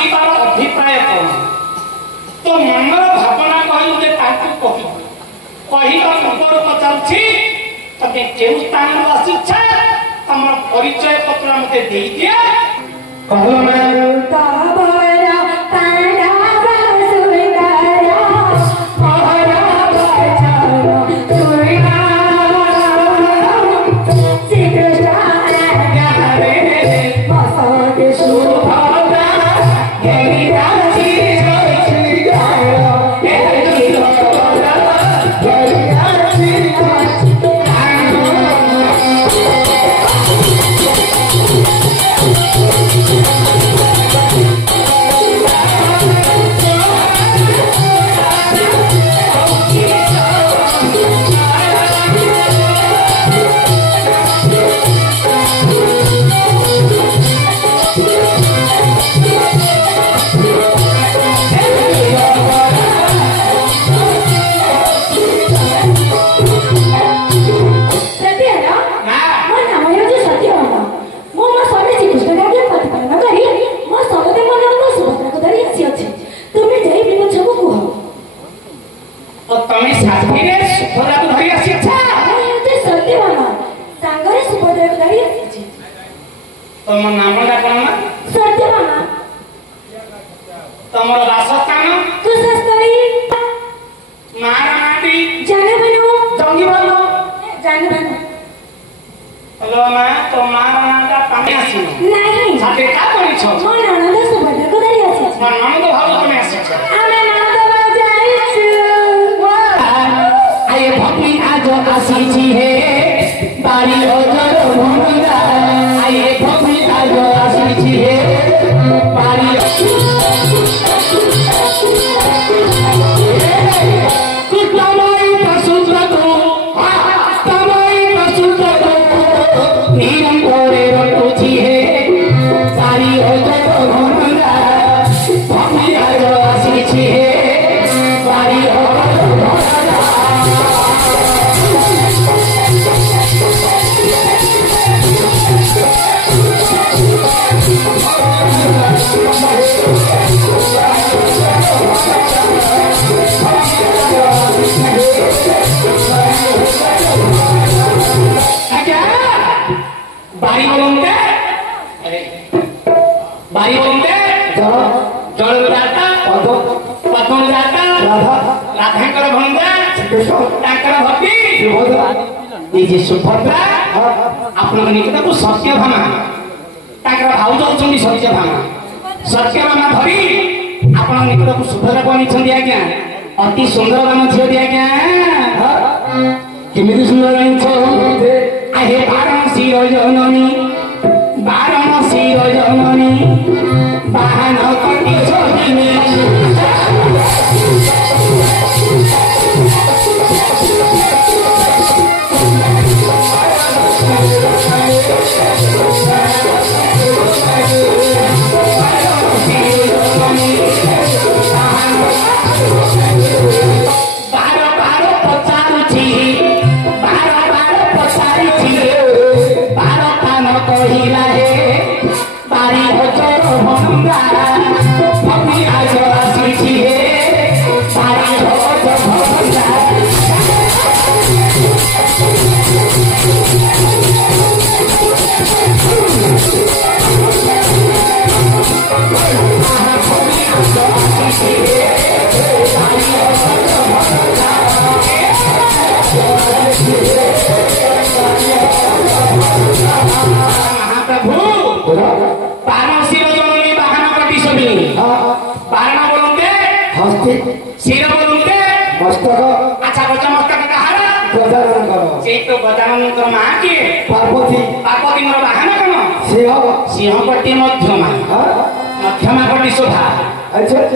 आसबार अभिप्राय कौन तो मनर भावना कहलु जे पूर्व पचारुछि तमे केउ स्थान आसीछ तुम परिचय पत्र मते दे दिया कहलो सुभद्रा आप निकट को सत्यभामा भाउज अच्छा सत्यभामा सत्यभामा धरी आप निकट को सुभद्रा को आनी आज्ञा अति सुंदर नाम झील आज्ञा केमी सुंदर आहे बाराणसी जननी बाराणसी जननी बाहन कटी सदिनी सिंहपट्टी मध्यमा मध्यमा पट्टी शोभा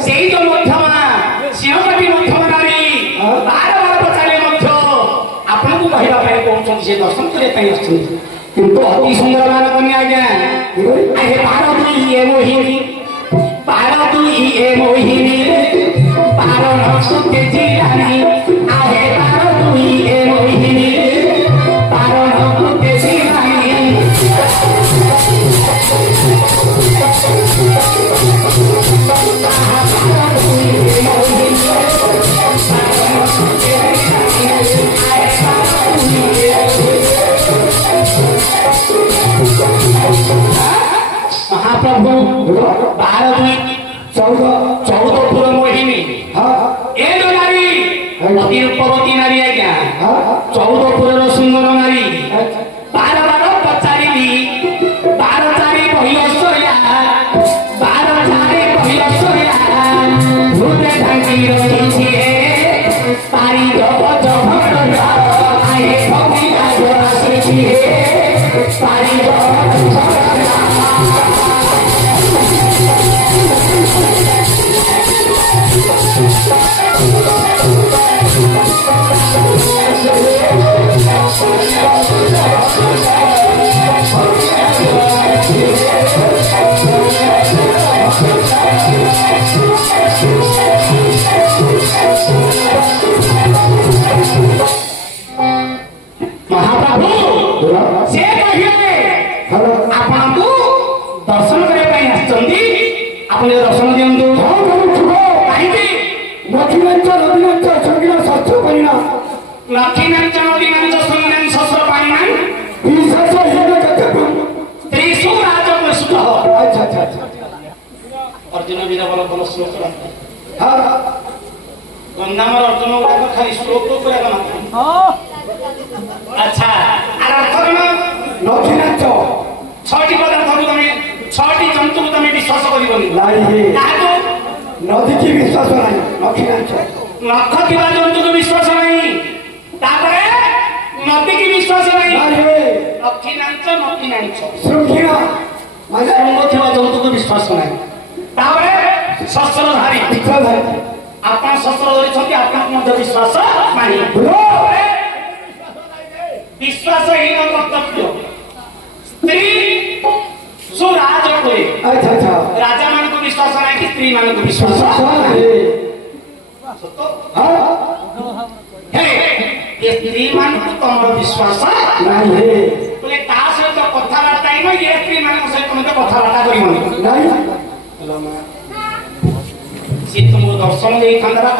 से जो मध्यमा सिंहपट्टी मध्यमा नारी बार बार पचारे आपन को कहवा कहते से दर्शन करने किंतु अति सुंदर मान कन्या आज्ञा आहे बार दुई ए मोहिनी बार दुई ए मोहिनी बार नक्षुते जिरानी आहे बार दुई ए मोहिनी बार नक्षुते जिरानी महाप्रभु 12 पुर मोहिनी ए जो नारी अति रूपवती नारी आज्ञा 14 पुर सुंदर नारी 12 पचारि 12 चारि पहिलसरिया 12 चारि पहिलसरिया भूते ढांकी रही तारी जब जब आए भक्ति आसी तारी महाप्रभु से कहिए आपण को दर्शन करने अपने दर्शन दिंतु कहीं लक्ष्मीनाथ नदीनाथ संगीना शस्त्र पाइना लक्ष्मीनाथ नदीनाथ संगीना शस्त्र पाइना विशेष हेने कते त्रिशु राज प्रस्तुत अच्छा अच्छा अच्छा अर्जुन वीर बल बल श्लोक हां गंगामर अर्जुन गुडा खाली श्लोक तो पूरा हां अच्छा आर अर्थ लक्ष्मीनाथ छटी पदार्थ तुम छटी जंतु तुम विश्वास करबनी ताको नदी की विश्वास नहीं लक्ष्मीनाथ लक्ष थिबा जंतु को विश्वास नहीं तापरे नदी की विश्वास नहीं लक्ष्मीनाथ श्रृंखला माने अंग थिबा जंतु को विश्वास नहीं तापरे शस्त्रधारी आपन शस्त्र धरि छथि आपन मध्य विश्वास नहीं विश्वासहीन कर्तव्य स्त्री सुराज हुए अच्छा अच्छा राजा मान को विश्वास नहीं कि स्त्री मान को विश्वास हे ये स्त्री मान को तुम विश्वास नहीं है बोले ता सहित कथा वार्ता ही नहीं ये स्त्री मान को सहित तुम तो कथा वार्ता करिवनी नहीं सी तुम दर्शन दे थांदरा